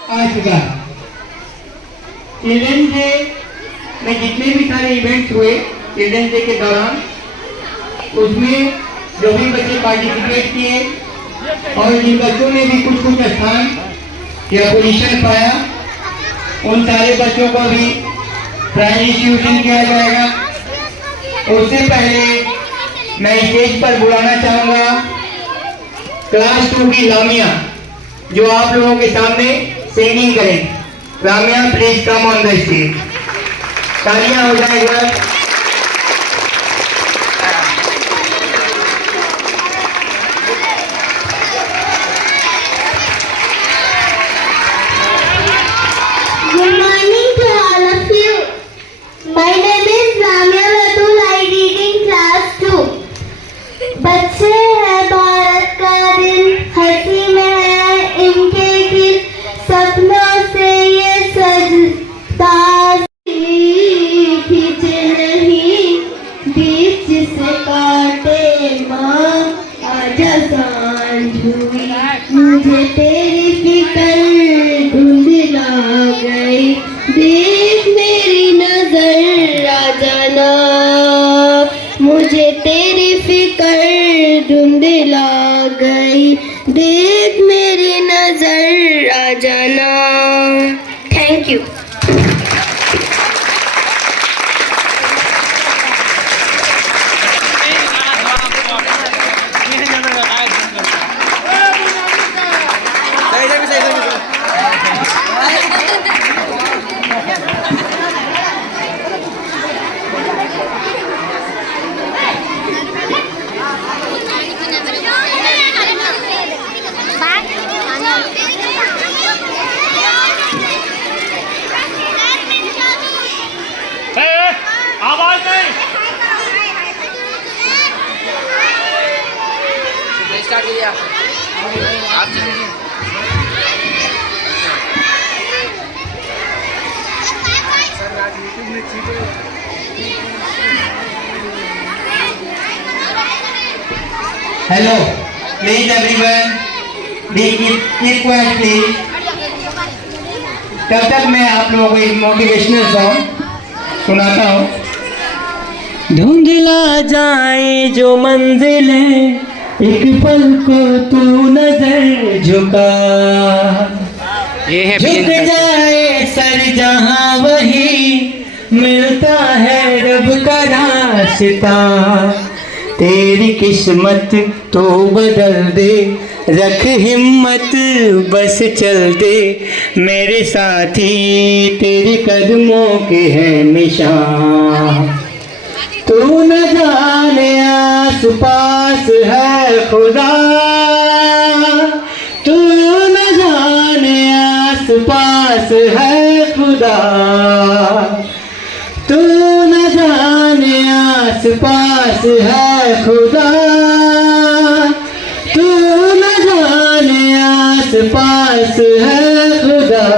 आ चुका। Children day में जितने भी सारे इवेंट्स हुए चिल्ड्रन डे के दौरान, उसमें जो भी बच्चे पार्टिसिपेट किए और जिन बच्चों ने भी कुछ कुछ स्थान या पोजीशन पाया, उन सारे बच्चों को भी प्राइज डिस्ट्रीब्यूशन किया जाएगा। उससे पहले मैं स्टेज पर बुलाना चाहूंगा क्लास 2 की लामिया, जो आप लोगों के सामने सिंगिंग करें। Lamia, please come on the stage. तालियां हो जाएगा। Good morning to all of you. My name is Lamia Ratul. I read in class 2. बच्चे हैं भारत का दिल, हंसी में है इनके दिल, सपनों से ये सजता खींचे नहीं बीच से काटे माँ आजा सांझ हुई, मुझे तेरी फिक्र धुंधला गई, देख मेरी नजर आ जाना, मुझे तेरी फिक्र धुंधला गई, देख मेरी नजर आ जाना। Thank you. आवाज नहीं। स्टार्ट कीजिए आप। Hello, please everyone keep quiet please. तब तक मैं आप लोगों को एक मोटिवेशनल सॉन्ग सुनाता हूँ। धुंधला जाए जो मंजिलें, एक पल को तू नजर झुका, ये है झुक जाए सर जहाँ वही मिलता है रब का रास्ता, तेरी किस्मत तो बदल दे, रख हिम्मत बस चल दे, मेरे साथी तेरे कदमों के हैं निशान, तू न जाने आस पास है खुदा, तू न जाने आस पास है खुदा, तू न जाने आस पास है खुदा, तू न जाने आस पास है खुदा,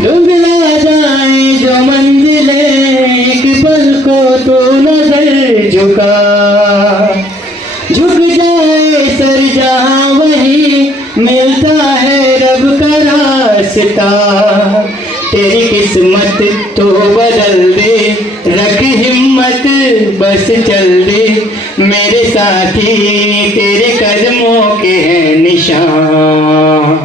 डूबला जाए जो मंजिलें, एक पल को तो नजर झुका, झुक जाए सर जहाँ वही मिलता है रब का रास्ता, तेरी किस्मत तो बदल दे, रख हिम्मत बस चल दे, मेरे साथी तेरे कदमों के हैं निशान,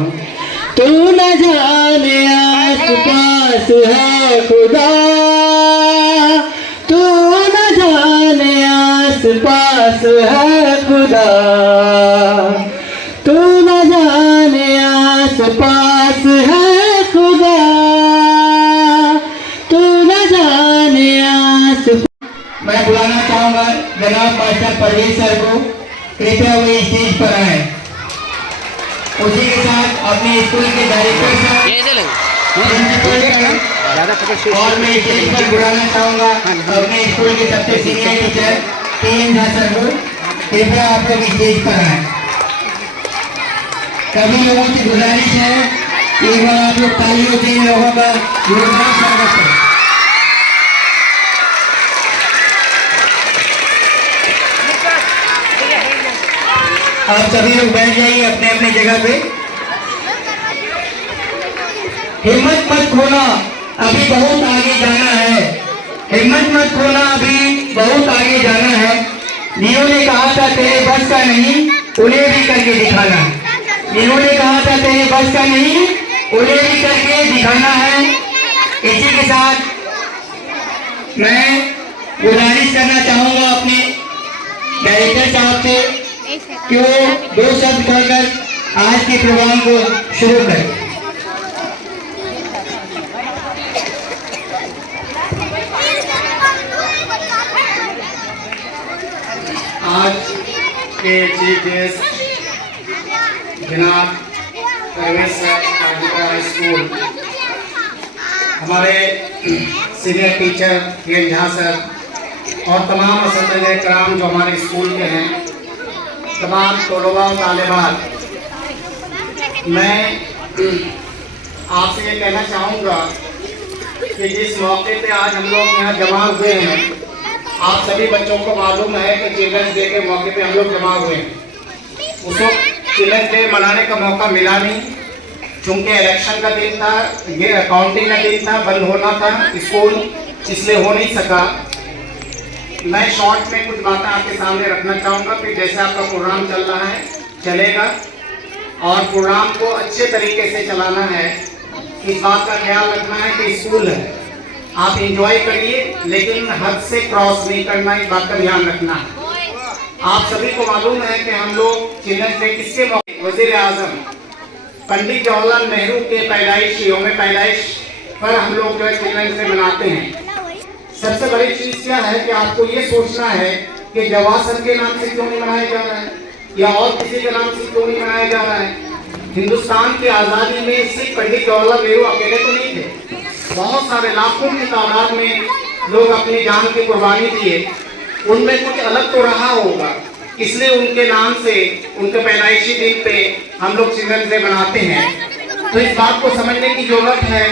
तू न जाने आस पास है खुदा, तू न जाने आस पास है खुदा, तू न जाने आस पास है खुदा, तू न जाने आस। मैं बुलाना चाहूंगा जनाब मास्टर परवेज सर को, कृपया वे स्टेज पर आए। उसी के साथ अपने स्कूल के डायरेक्टर सर, प्रिंसिपल सर, और मैं स्टेज पर बुलाना चाहूंगा अपने स्कूल के सबसे senior teacher PN Jha sir को, कृपया आप लोग स्टेज पर आए। सभी लोगों की गुजारिश है एक बार आप लोग तालियों से इन लोगों का जोरदार स्वागत करें। आप सभी लोग बैठ जाइए अपने अपने जगह पे। हिम्मत मत खोना, अभी बहुत आगे जाना है। हिम्मत मत खोना, अभी बहुत आगे जाना है। लियो ने कहा था तेरे बस का नहीं, उन्हें भी करके दिखाना है। लियो ने कहा था तेरे बस का नहीं, उन्हें भी करके दिखाना है। इसी के साथ मैं गुजारिश करना चाहूंगा अपने डायरेक्टर साहब से कि वो 2 शब्द कहकर आज के प्रोग्राम को शुरू करें। आज के चीफ गेस्ट जनाब परवेज सर स्कूल, हमारे सीनियर टीचर के झा सर और तमाम असतज़े कराम जो हमारे स्कूल के हैं, तमाम तलबा और तालिबात, मैं आपसे ये कहना चाहूँगा कि जिस मौके पे आज हम लोग यहाँ जमा हुए हैं, आप सभी बच्चों को मालूम है कि चिल्ड्रंस डे के मौके पे हम लोग जमा हुए हैं। उस वक्त चिल्ड्रंस डे मनाने का मौका मिला नहीं, चूँकि इलेक्शन का दिन था, ये अकाउंटिंग का दिन था, बंद होना था स्कूल, इसलिए हो नहीं सका। मैं शॉर्ट में कुछ बातें आपके सामने रखना चाहूँगा कि जैसे आपका प्रोग्राम चल रहा है चलेगा, और प्रोग्राम को अच्छे तरीके से चलाना है। इस बात का ख्याल रखना है कि स्कूल है, आप एंजॉय करिए, लेकिन हद से क्रॉस नहीं करना, इस बात का ध्यान रखना है। आप सभी को मालूम है कि हम लोग चिल्ड्रंस डे किसके मौके, वजीर आजम पंडित जवाहरलाल नेहरू के यौम पैदाइश पर हम लोग जो है चिल्ड्रंस डे मनाते हैं। सबसे बड़ी चीज़ क्या है कि आपको ये सोचना है कि जवाहर सर के नाम से क्यों नहीं मनाया जा रहा है, या और किसी के नाम से क्यों नहीं मनाया जा रहा है। हिंदुस्तान की आज़ादी में सिर्फ पंडित जवाहरलाल नेहरू अकेले तो नहीं थे, बहुत सारे लाखों की तादाद में लोग अपनी जान की कुर्बानी दिए। उनमें कुछ अलग तो रहा होगा, इसलिए उनके नाम से, उनके पैदाइशी दिन पे हम लोग चिल्ड्रंस डे मनाते हैं। तो इस बात को समझने की जरूरत है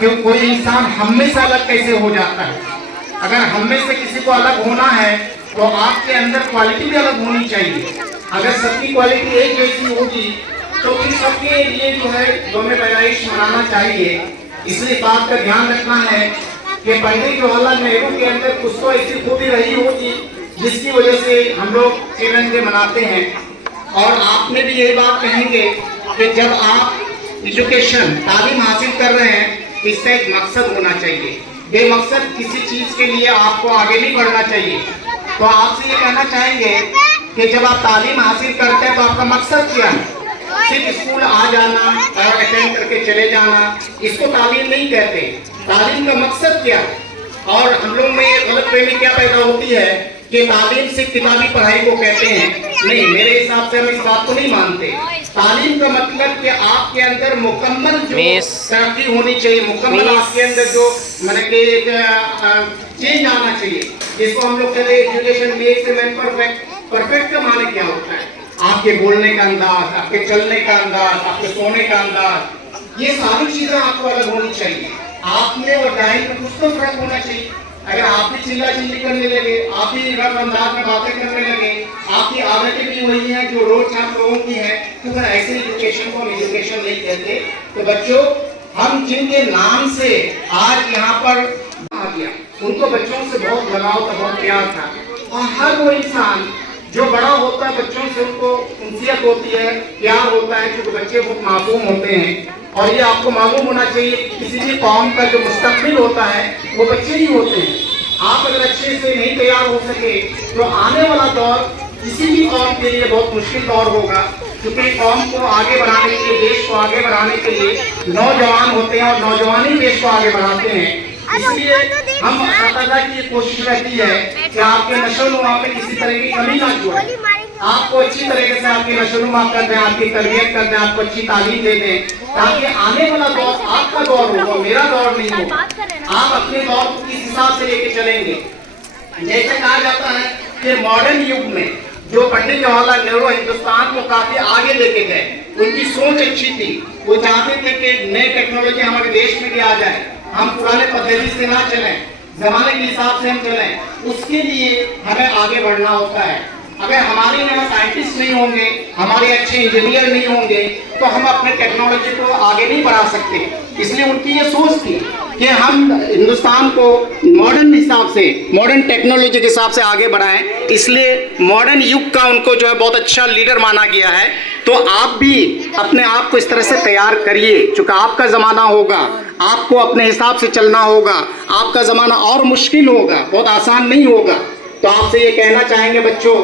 कि कोई इंसान हम में से अलग कैसे हो जाता है। अगर हम में से किसी को अलग होना है तो आपके अंदर क्वालिटी भी अलग होनी चाहिए। अगर सबकी क्वालिटी एक जैसी होगी तो इन सबके लिए जो है यौम पैदाइश मनाना चाहिए। इसलिए बात का ध्यान रखना है कि पंडित जवाहरलाल नेहरू के अंदर कुछ तो ऐसी खूबी रही होगी जिसकी वजह से हम लोग चिल्ड्रंस डे मनाते हैं। और आपने भी यही बात कहेंगे कि जब आप एजुकेशन तालीम हासिल कर रहे हैं, इसका एक मकसद होना चाहिए। बेमकसद किसी चीज़ के लिए आपको आगे नहीं बढ़ना चाहिए। तो आपसे ये कहना चाहेंगे कि जब आप तालीम हासिल करते हैं तो आपका मकसद क्या है? सिर्फ स्कूल आ जाना और अटेंड करके चले जाना, इसको तालीम नहीं कहते। तालीम का मकसद क्या? और हम लोग में ये गलतफहमी क्या पैदा होती है कि तालीम सिर्फ किताबी पढ़ाई को कहते हैं। नहीं, मेरे हिसाब से हम इस बात को नहीं मानते। तालीम का मतलब कि आपके अंदर मुकम्मल जो तरक्की होनी चाहिए, मुकम्मल आपके अंदर जो मतलब कि चेंज आना चाहिए, जिसको हम लोग कहते हैं education makes man perfect. Perfect का माने क्या होता है? आपके बोलने का अंदाज, आपके चलने का अंदाज, आपके सोने का अंदाज, ये सारी चीजें आपको अलग होनी चाहिए। आप में और दाहिर में कुछ तो फर्क होना चाहिए। अगर आप भी चिल्ला चिल्ली करने लगे, आप भी रफ अंदाज में बातें करने लगे, आपकी आदतें भी वही हैं जो रोज आप लोगों की हैं, तो फिर ऐसे एजुकेशन को हम एजुकेशन नहीं कहते। तो बच्चों, हम जिनके नाम से आज यहाँ पर आ गया, उनको बच्चों से बहुत लगाव था, बहुत प्यार था। और हर वो इंसान जो बड़ा होता है, बच्चों से उनको उनसियत होती है, प्यार होता है, क्योंकि बच्चे बहुत मासूम होते हैं। और ये आपको मालूम होना चाहिए, किसी भी कौम का जो मुस्तकबिल होता है वो बच्चे ही होते हैं। आप अगर अच्छे से नहीं तैयार हो सके तो आने वाला दौर किसी भी कौम के लिए बहुत मुश्किल दौर होगा, क्योंकि कौम को आगे बढ़ाने के लिए, देश को आगे बढ़ाने के लिए नौजवान होते हैं और नौजवान ही देश को आगे बढ़ाते हैं। इसलिए हम सदा की कोशिश रहती है कि आपके नशोनुमा में किसी तरह की कमी ना छोड़े, आपको अच्छी तरीके से आपकी नशोनुमा कर दें, आपकी तरबियत कर दें, आपको अच्छी तालीम दे दें, ताकि आने वाला दौर आपका दौर होगा, मेरा दौर नहीं होगा। आप अपने दौर को किस हिसाब से लेके चलेंगे? जैसे कहा जाता है कि मॉडर्न युग में जो पंडित जवाहरलाल नेहरू हिंदुस्तान को काफी आगे लेके गए, उनकी सोच अच्छी थी। वो चाहते थे कि नई टेक्नोलॉजी हमारे देश में भी आ जाए, हम पुराने पद्धति से ना चलें, जमाने के हिसाब से हम चलें। उसके लिए हमें आगे बढ़ना होता है। अगर हमारे यहाँ साइंटिस्ट नहीं होंगे, हमारे अच्छे इंजीनियर नहीं होंगे, तो हम अपने टेक्नोलॉजी को आगे नहीं बढ़ा सकते। इसलिए उनकी ये सोच थी कि हम हिंदुस्तान को मॉडर्न हिसाब से, मॉडर्न टेक्नोलॉजी के हिसाब से आगे बढ़ाएं। इसलिए मॉडर्न युग का उनको जो है बहुत अच्छा लीडर माना गया है। तो आप भी अपने आप को इस तरह से तैयार करिए, चूंकि आपका ज़माना होगा, आपको अपने हिसाब से चलना होगा। आपका ज़माना और मुश्किल होगा, बहुत आसान नहीं होगा। तो आपसे ये कहना चाहेंगे बच्चों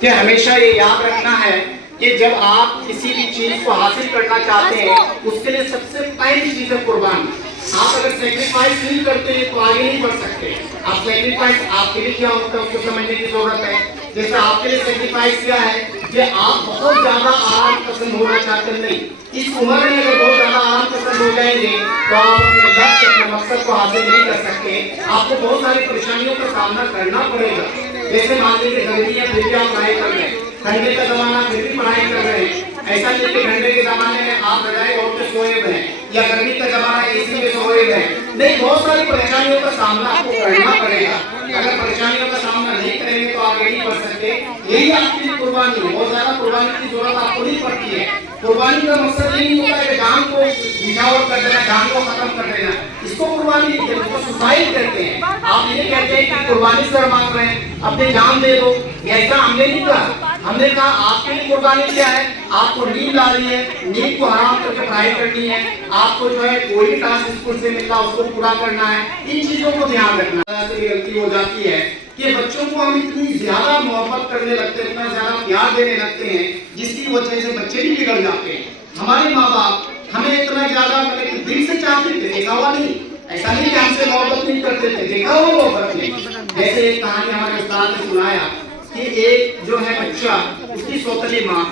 कि हमेशा ये याद रखना है कि जब आप किसी भी चीज़ को हासिल करना चाहते हैं, उसके लिए सबसे पहली चीज़ है कुर्बानी। आप अगर सेक्रीफाइस नहीं करते तो आगे नहीं बढ़ सकते। आप सेक्रीफाइस आपके लिए क्या होता है उसको समझने की जरूरत है। जैसे आपके लिए सेक्रीफाइस क्या है कि आप बहुत ज्यादा आराम पसंद होना चाहते नहीं। इस उम्र में अगर बहुत ज्यादा आराम पसंद हो जाएंगे तो आप अपने लक्ष्य, अपने मकसद को हासिल नहीं कर सकते। आपको बहुत सारी परेशानियों का सामना करना पड़ेगा। जैसे मान लीजिए गर्मी है फिर भी आप पढ़ाई कर रहे हैं, ठंडे का जमाना फिर भी पढ़ाई कर रहे हैं। ऐसा नहीं कि ठंडे के जमाने में आप रजाई ओढ़ के सोए हुए हैं या गर्मी का जमाना एसी में सोए हुए हैं। नहीं, बहुत सारी परेशानियों का सामना आपको करना पड़ेगा। अगर परेशानियों का सामना नहीं करेंगे तो आगे नहीं बढ़ सकते। यही आपके लिए कुर्बानी है। बहुत ज्यादा कुर्बानी की जरूरत आपको नहीं पड़ती है। कुर्बानी का मकसद ये नहीं होता है कि जान को निछावर कर देना, जान को खत्म कर देना। इसको कुर्बानी नहीं कहते, उसको सुसाइड कहते हैं। आप ये कहते हैं कि कुर्बानी सर मांग रहे हैं, अपनी जान दे दो। ऐसा हमने नहीं कहा। हमने कहा आपके लिए कुर्बानी क्या है, आपको नींद आ रही है, नींद को हराम करके पढ़ाई करनी है। आपको जो है कोई भी टास्क स्कूल से मिलता है उसको पूरा करना है। इन चीजों को ध्यान रखना। गलती हो जाती है कि बच्चों को हम इतनी ज्यादा मोहब्बत करने लगते हैं, इतना ज्यादा प्यार देने लगते हैं, जिसकी वजह से बच्चे भी बिगड़ जाते हैं। हमारे माँ बाप हमें इतना ज्यादा मतलब दिल से चाहते थे, देखा हुआ नहीं। ऐसा नहीं कि हमसे मोहब्बत नहीं करते थे, देखा हुआ मोहब्बत नहीं। जैसे एक कहानी हमारे उस्ताद ने सुनाया कि एक जो है बच्चा, उसकी सौतेली माँ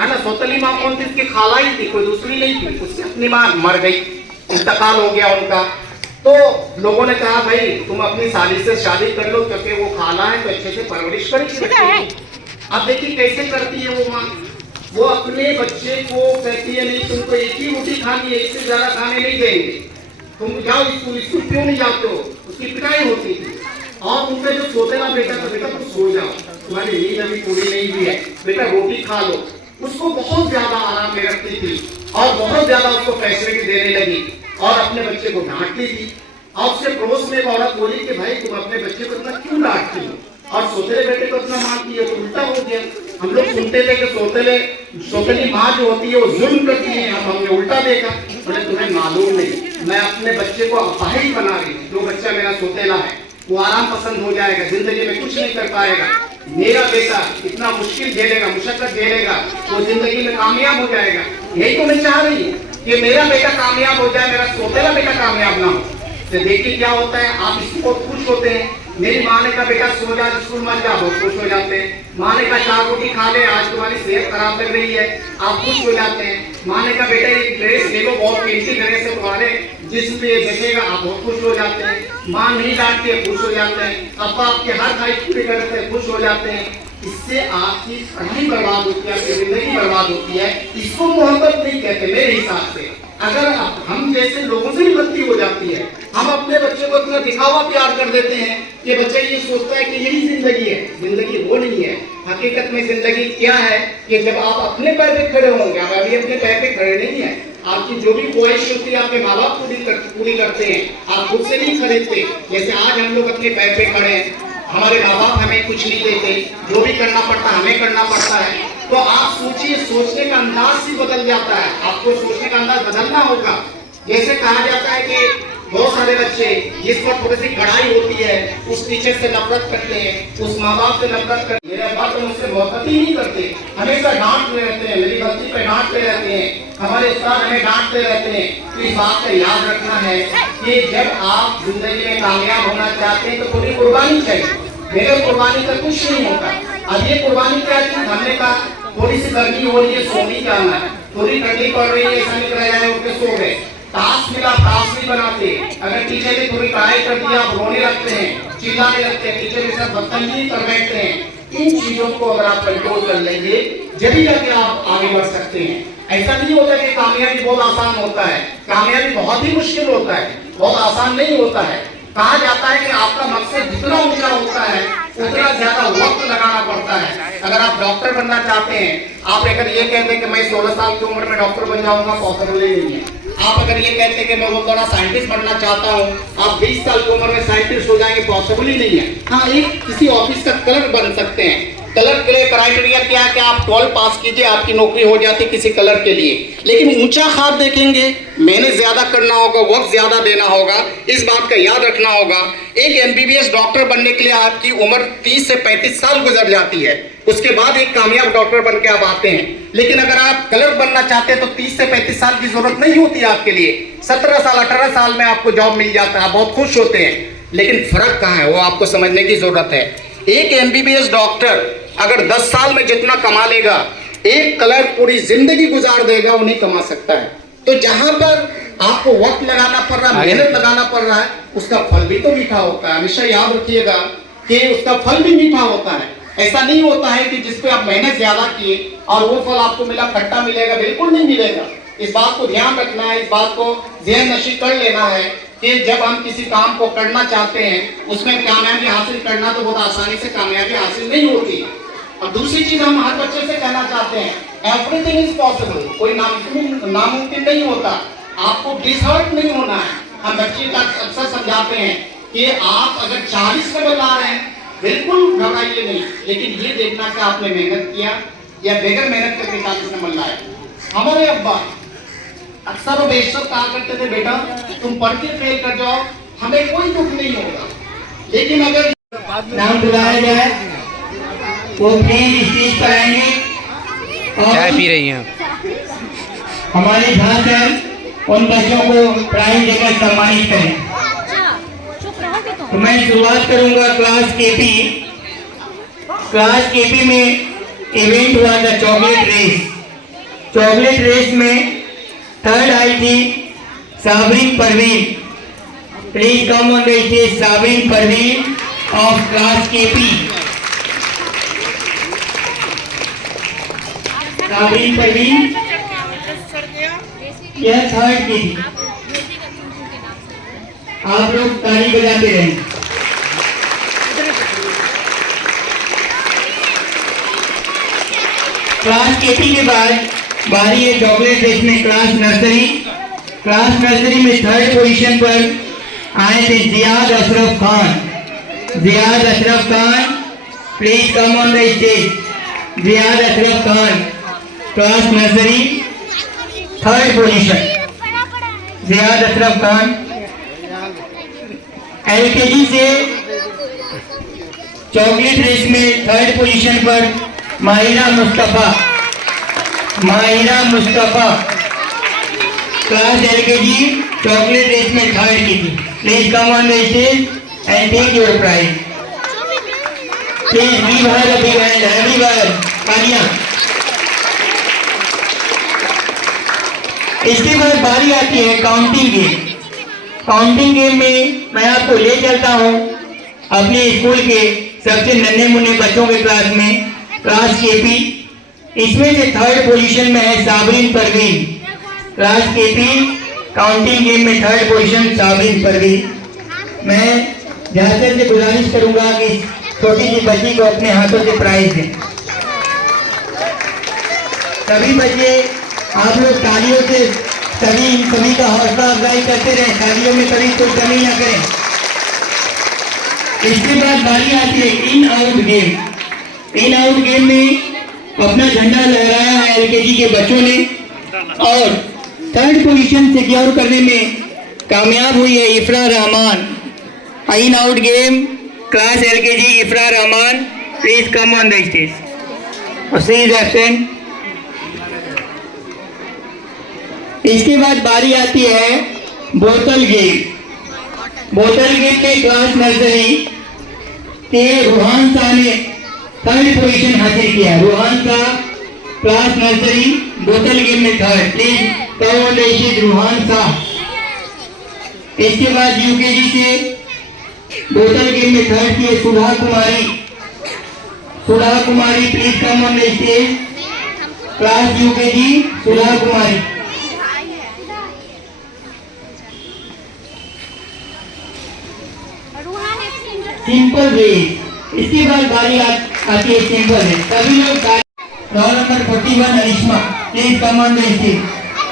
है ना। सौतेली माँ कौन थी? उसकी खाला ही थी, कोई दूसरी नहीं थी। उसकी अपनी माँ मर गई, इंतकाल हो गया उनका। तो लोगों ने कहा भाई तुम अपनी साली से शादी कर लो, क्योंकि वो खाला है तो अच्छे से परवरिश करेगी। अब देखिए कैसे करती है वो माँ। वो अपने बच्चे को कहती है नहीं तुमको एक ही रोटी खानी है, इससे ज्यादा खाने नहीं देंगे, तुम जाओ स्कूल। स्कूल क्यों नहीं जाते हो? उसकी पिटाई होती थी। और उनका जो सोतेला बेटा था, बेटा तुम सो जाओ, तुम्हारी नींद अभी पूरी नहीं हुई है, बेटा रोटी खा लो। उसको बहुत ज्यादा आराम में रखती थी और बहुत ज्यादा उसको फैसिलिटी देने लगी और अपने बच्चे को डांटती थी। और उसके पड़ोस में एक औरत बोली कि भाई तुम अपने बच्चे को इतना क्यों डांटती हो और सोतेले बेटे को इतना मारती है? तो उल्टा हो गया। हम लोग सुनते थे कि सोतेली माँ जो होती है वो जुल्म करती है, अब हमने उल्टा देखा। बोले तुम्हें मालूम नहीं, मैं अपने बच्चे को अपाहिज बना रही हूँ। जो बच्चा मेरा सोतेला है वो आराम पसंद हो जाएगा, जिंदगी में कुछ नहीं कर पाएगा। मेरा बेटा इतना मुश्किल झेलेगा, मुशक्कत झेलेगा, वो जिंदगी में कामयाब हो जाएगा। यही तो मैं चाह रही हूँ कि मेरा बेटा कामयाब हो जाए, मेरा सोतेला बेटा कामयाब ना हो। तो देखिए क्या होता है, आप इसको बहुत खुश होते हैं। मेरी माँ ने कहा बेटा सो जा, स्कूल मत जा, बहुत खुश हो जाते हैं। माँ ने कहा 4 रोटी खा ले, आज तुम्हारी सेहत खराब लग रही है, आप खुश हो जाते हैं। माँ ने कहा बेटा ये ड्रेस ले लो, बहुत कीमती ड्रेस है तुम्हारे, जिस पे देखेगा आप बहुत खुश हो जाते हैं। माँ नहीं डांटती है, खुश हो जाते हैं। अब आपके हर ख्वाहिश पूरी करते हैं, खुश हो जाते हैं। इससे आपकी पढ़ाई बर्बाद होती है, आपकी जिंदगी बर्बाद होती है। इसको मोहब्बत नहीं कहते मेरे हिसाब से। अगर हम जैसे लोगों से भी गलती हो जाती है, हम अपने बच्चे को इतना दिखावा प्यार कर देते हैं कि बच्चा ये सोचता है कि यही जिंदगी है। जिंदगी वो नहीं है। हकीकत में जिंदगी क्या है कि जब आप अपने पैर पे खड़े होंगे, आप अभी अपने पैर पे खड़े नहीं है, आपकी जो भी ख्वाहिश होती है आपके माँ बाप पूरी करते हैं, आप खुद से नहीं खरीदते। जैसे आज हम लोग अपने पैर पे खड़े हैं, हमारे माँ बाप हमें कुछ नहीं देते, जो भी करना पड़ता है हमें करना पड़ता है। तो आप सोचिए, सोचने का अंदाज ही बदल जाता है। आपको सोचने का अंदाज बदलना होगा। जैसे कहा जाता है कि बहुत सारे बच्चे जिस पर थोड़ी सी कड़ाई होती है उस टीचर से नफरत करते हैं, उस माँ बाप से नफरत करते हैं। मेरे अब्बा तो मुझसे मोहब्बत ही नहीं करते, हमेशा डांटते रहते हैं, मेरी गलती पे डांटते रहते हैं, हमारे उस्ताद हमें डांटते रहते हैं। तो इस बात का याद रखना है कि जब आप जिंदगी में कामयाब होना चाहते हैं तो थोड़ी कुर्बानी चाहिए। बगैर कुर्बानी का कुछ नहीं होता। अब ये कुर्बानी क्या चीज? हमने कहा थोड़ी सी गर्मी हो रही है, सो नहीं जाना है, थोड़ी ठंडी पड़ रही है, ऐसा नहीं कराया है, उठ के सो गए। ताश मिला, ताश नहीं बनाते। अगर टीचर ने थोड़ी पढ़ाई कर दिया, आप रोने लगते हैं, चिल्लाने लगते हैं, टीचर के साथ बदतमीजी कर बैठते हैं। इन चीजों को अगर आप कंट्रोल कर लेंगे, जब जाके आप आगे बढ़ सकते हैं। ऐसा नहीं होता कि कामयाबी बहुत आसान होता है, कामयाबी बहुत ही मुश्किल होता है, बहुत आसान नहीं होता है। कहा जाता है कि आपका मकसद जितना ऊंचा होता है उतना ज्यादा वक्त लगाना पड़ता है। अगर आप डॉक्टर बनना चाहते हैं, आप अगर ये कहते हैं कि मैं 16 साल की उम्र में डॉक्टर बन जाऊंगा, पॉसिबल ही नहीं है। आप अगर ये कहते हैं कि मैं बहुत बड़ा साइंटिस्ट बनना चाहता हूँ, आप 20 साल की उम्र में साइंटिस्ट हो जाएंगे, पॉसिबल ही नहीं है। हाँ, एक किसी ऑफिस का क्लर्क बन सकते हैं। कलर के लिए क्राइटेरिया क्या है कि आप 12 पास कीजिए, आपकी नौकरी हो जाती है किसी कलर के लिए। लेकिन ऊंचा ख्वाब देखेंगे, मेहनत ज्यादा करना होगा, वक्त ज्यादा देना होगा, इस बात का याद रखना होगा। एक एमबीबीएस डॉक्टर बनने के लिए आपकी उम्र 30 से 35 साल गुजर जाती है, उसके बाद एक कामयाब डॉक्टर बन के आप आते हैं। लेकिन अगर आप कलर बनना चाहते हैं तो 30 से 35 साल की जरूरत नहीं होती है आपके लिए। 17 साल 18 साल में आपको जॉब मिल जाता है, आप बहुत खुश होते हैं। लेकिन फर्क कहाँ है, वो आपको समझने की जरूरत है। एक एमबीबीएस डॉक्टर अगर 10 साल में जितना कमा लेगा, एक कलर पूरी जिंदगी गुजार देगा, वो नहीं कमा सकता है। तो जहां पर आपको वक्त लगाना पड़ रहा है, मेहनत लगाना पड़ रहा है, उसका फल भी तो मीठा होता है। हमेशा याद रखिएगा कि उसका फल भी मीठा होता है। ऐसा नहीं होता है कि जिस पे आप मेहनत ज्यादा किए और वो फल आपको मिला खट्टा मिलेगा, बिल्कुल नहीं मिलेगा। इस बात को ध्यान रखना है, इस बात को ज़हन नशी कर लेना है कि जब हम किसी काम को करना चाहते हैं, उसमें कामयाबी हासिल करना तो बहुत आसानी से कामयाबी हासिल नहीं होती। और दूसरी चीज हम हर बच्चे से कहना चाहते हैं, एवरीथिंग इज पॉसिबल, कोई नामुमकिन नहीं होता। आपको डिसहर्ट नहीं होना है। हम बच्चे का अक्सर समझाते हैं कि आप अगर 40 नंबर ला रहे हैं, बिल्कुल घबराइए नहीं, लेकिन ये देखना कि आपने मेहनत किया या बगैर मेहनत करके 40 नंबर लाए। हमारे अब्बा अक्सर और बेशक कहा करते थे, बेटा तुम पढ़ के फेल कर जाओ, हमें कोई दुख नहीं होगा। लेकिन अगर नाम बुलाया जाए वो प्लीज स्टेज पर आएंगे चाय पी और रही हैं। हमारे यहाँ सर उन बच्चों को प्राइज देकर सम्मानित करें। तो मैं शुरुआत करूंगा क्लास केपी। क्लास केपी में इवेंट हुआ था चॉकलेट रेस। चॉकलेट रेस में थर्ड आई थी Sabreen Parveen. Please come on the stage Sabreen Parveen of class KP. Sabreen Parveen यह थर्ड की थी। आप लोग ताली बजाते रहें। क्लास केपी के बाद बारी है चॉकलेट रेस में क्लास नर्सरी। क्लास नर्सरी में थर्ड पोजीशन पर आए थे Ziyad Ashraf Khan. Ziyad Ashraf Khan please come on the stage. Ziyad Ashraf Khan class nursery third position. Ziyad Ashraf Khan. LKG से चॉकलेट रेस में थर्ड पोजीशन पर Mahira Mustafa. Mahira Mustafa class LKG chocolate race में थर्ड की थी। Please come on the stage and take your prize. Please give her a big hand everyone. तालियां। इसके बाद बारी आती है काउंटिंग गेम। काउंटिंग गेम में मैं आपको ले चलता हूँ अपने स्कूल के सबसे नन्हे मुन्ने बच्चों के क्लास में, क्लास केपी। इसमें से थर्ड पोजीशन में है Sabreen Parveen. Class KP counting game में थर्ड पोजीशन साबरीन परवीन। मैं झांसे से गुजारिश करूंगा कि छोटी सी बच्ची को अपने हाथों से प्राइज दें। सभी बच्चे आप लोग तालियों से सभी का हौसला अफजाई करते रहे, तालियों में कभी कोई कमी ना करें। इसके बाद बारी आती है in out game. In out game में अपना झंडा लहराया है एलकेजी के बच्चों ने और थर्ड पोजीशन सिक्योर करने में कामयाब हुई है इफ्रा Rahman. In out game class LKG इफ्रा Rahman please come on the stage. She is absent. इसके बाद बारी आती है बोतल गेम। बोतल गेम में क्लास नर्सरी के रूहान शाह ने थर्ड पोजीशन हासिल किया। रूहान शाह क्लास नर्सरी बोतल गेम में third. Please come on the stage Ruhan Shah. इसके बाद यूकेजी से बोतल गेम में थर्ड की है Sudha Kumari. Sudha Kumari please come on the stage. Class UKG Sudha Kumari. Simple race. इसके बाद बारी आती है सिंपल रेस। सभी लोग roll number 41 Arishma, please come on the stage.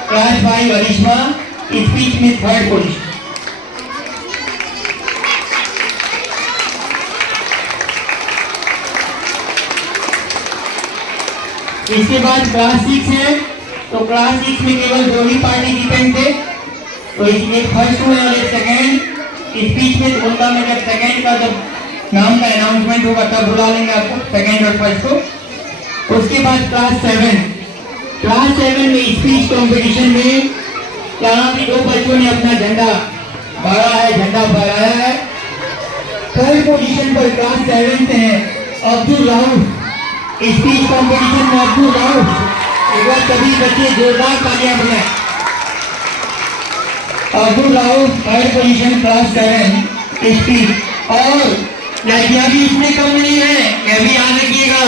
Class 5 Arishma, speech में 3rd पोजीशन। इसके बाद क्लास 6 है, तो क्लास 6 में केवल 2 ही पार्टिसिपेंट थे, तो इसमें फर्स्ट हुए और एक सेकेंड। स्पीच में उनका में जब सेकेंड का जब नाम का अनाउंसमेंट होगा तब बुला लेंगे आपको, सेकेंड और फर्स्ट को। उसके बाद क्लास 7 में स्पीच कंपटीशन में यहाँ भी 2 बच्चों ने अपना झंडा फहराया है। 3rd पोजीशन पर क्लास 7 से है अब्दुल राउफ। स्पीच कंपटीशन में अब्दुल राउफ, एक बार सभी बच्चे जोरदार तालियां बजाएं। Abdul Rauf 3rd position, class 7 speech. और लड़कियां भी इसमें कम नहीं है, यह भी याद रखिएगा।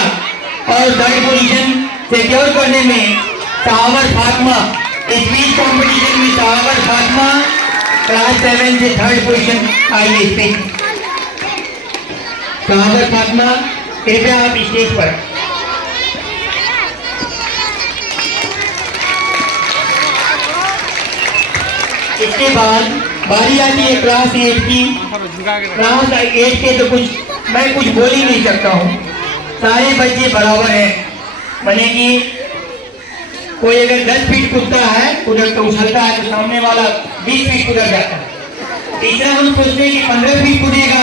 और 3rd पोजीशन सिक्योर करने में सावर फातिमा, स्पीच कंपटीशन में सावर फातिमा क्लास 7 से 3rd पोजीशन आई है स्पीच। सावर फातिमा, कृपया आप स्टेज पर। इसके बाद बारी आती है क्लास 8 की। क्लास 8 के तो मैं कुछ बोल ही नहीं सकता हूँ, सारे बच्चे बराबर हैं। माने कि कोई अगर 10 फीट कूदता है, उधर तो उछलता है, तो सामने वाला 20 फीट कूदा जाता है। तीसरा हम सोचते हैं कि 15 फीट कूदेगा,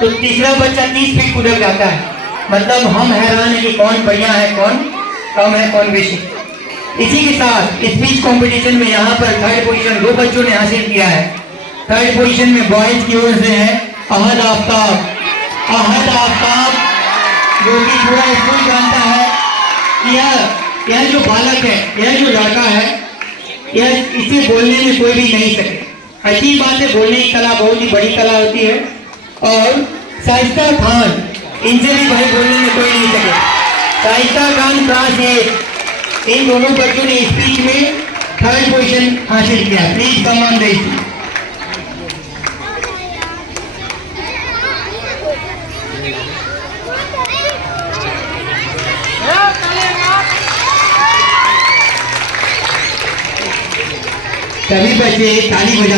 तो तीसरा बच्चा 30 फीट कूद जाता है। मतलब हम हैरान है कि कौन बढ़िया है, कौन कम है, कौन बेशी। इसी के साथ स्पीच कंपटीशन में यहाँ पर 3rd पोजीशन 2 बच्चों ने हासिल किया है। 3rd पोजीशन में बॉयज की ओर से है अहद आफ्ताब, जो कि पूरा स्कूल जानता है। यह जो बालक है, यह जो लड़का है, यह इसे बोलने में कोई भी नहीं सके। अच्छी बात है, बोलने की कला बहुत ही बड़ी कला होती है। और साइस्ता खान, इनसे भी भाई बोलने में कोई नहीं सके। साइस्ता खान क्लास 8, इन दोनों बच्चों ने स्पीच में 3rd पोजीशन हासिल किया। Please come on the stage. सभी बच्चे ताली बजा